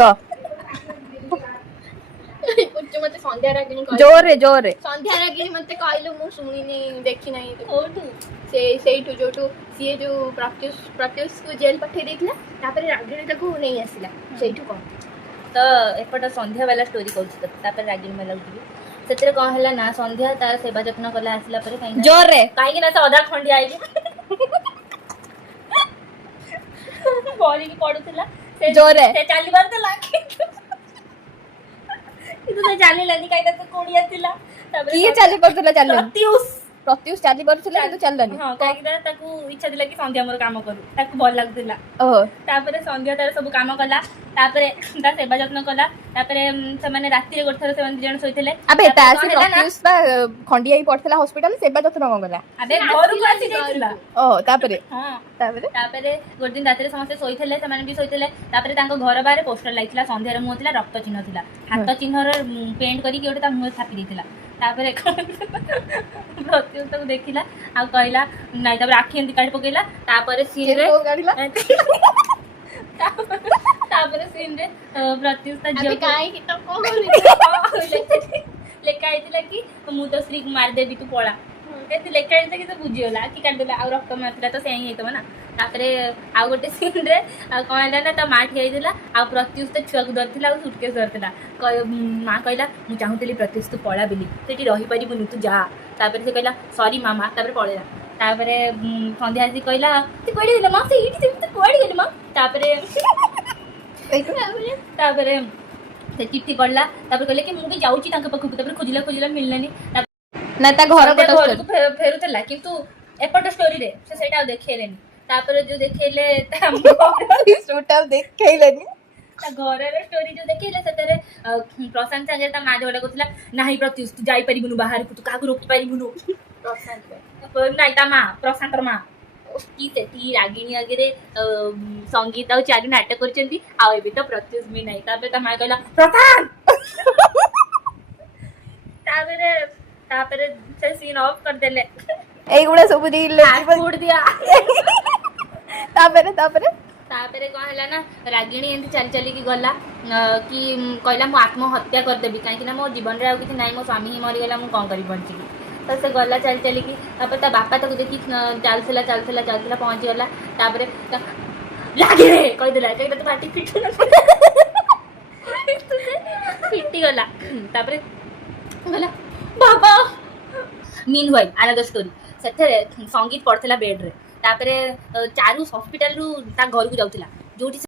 क कुछ मते संध्या रागिनी जोरे जोरे संध्या रागिनी मते कहलु मु सुनिनी देखि नाही कोठु सेठु जोठु सीए जो प्रत्युष को जेल पठे देथिला तापर रागिनी ताको नहीं आसिला सेठु को तो एपट संध्या वाला स्टोरी कहूँ तापर रागिनी वाला से कौन है ना संध्या तार सेवा जत्न कला आसला पर कहीं जोरे कहीं ना से अधा खंडिया आई बॉडी की पड़ुला जोरे से चली पारला किंतु से चली लानी कहीं से कोड़ी आसिला किए चली पड़तला चलन प्रत्युष प्रत्युष चली पड़तला किंतु चललानी हां काहे कि ताकू इच्छा दिला कि संध्या मोर काम करू ताकू भल लागतिला ओहो तापर संध्या तार सब काम कला तापर ता सेवा जत्न कला तापर से माने राती रे गोठर से माने जण सोइतले अबे तासी प्रत्युष बा खंडिया ही पड़तला हॉस्पिटल सेवा जत्न मंगला अबे घर को आसी जाइतिला ओहो तापरे हां तापरे तापर गोट दिन राती रे समस्त सोइतले से माने भी सोइतले तापर तांको घर बारे पोस्टर लाइतिला संध्या रे मुह थिला रक्त चिन्ह थिला हाथ चिन्ह रे पेंट करी कि ओटे ता मुह छापी देतिला तापर प्रत्युष तक देखिला आ कहला नाही तापर आखी एंती काट पकेला तापर सीन रे गाड़ीला तापर सीन रे प्रत्युष ता अबे जो काहे कि तो कोहली लेखा आइतिला कि मु तो श्री मार देबी तू पळा एते लेखा आइतिला कि तो बुझियोला कि काट देला आ रक्त मात्रा तो सेही हेतो ना तापरे आ गोटे सीन रे आ कोन हैला ना त माठी आइतिला आ प्रत्युष त छुआ को धरतिला आ सुटकेस धरतिला माँ कहला मु चाहूतली प्रत्युष तू पळा बिली सेठी रही परिबुनी तू जा तापर से कहला सॉरी मामा तापर पळेला तापरे संध्या आसी कहला तू कोडी गेला माँ से इटी तू कोडी गेला माँ तापरे तापरे से चिट्ठी पढ़ला तापर कहले कि मु भी जाउची तांके पखु तापर खोजिला खोजिला मिललानी ना ता घर पटो फेरुतला किंतु एपट स्टोरी रे से सेटा देखेलेनी तापर जो देखेले टोटल देखैलेनी ता घर रे स्टोरी जो देखेले सेतरे प्रशांत संगे ता मां जोडा कोथला नाही प्रत्युष तू जाई परिबुनु बाहर तू काकू रोकी परिबुनु प्रशांत नाही ता मां प्रशांत मां की सेठी रागिणी वगैरे संगीत और चारू नाटक करचंती आ एबे तो प्रत्युष भी नाही तापर ता मां कहला प्रशांत तापर से सीन ऑफ कर देले एगुडा सब रील छोड़ दिया तापरे तापरे तापरे कौन है ना रागिणी एंती चली चली की गला कि कहला मु आत्महत्या कर देबी काहे कि ना मो जीवन रे आ किछि नाही मो स्वामी ही मरि गेला मु कोन करी बंची तो से गला चली चली की तापर ता बापा तक देखि चलथला पहुंच गला तापरे लागे रे कह देला कि तो फाटी फिटी गला तापरे गला बाबा मीन वाइल अनदर स्टोरी सेथरे संगीत पढ़थला बेड रे तापरे चारू हॉस्पिटल रु ता घर को जाउथला जोठी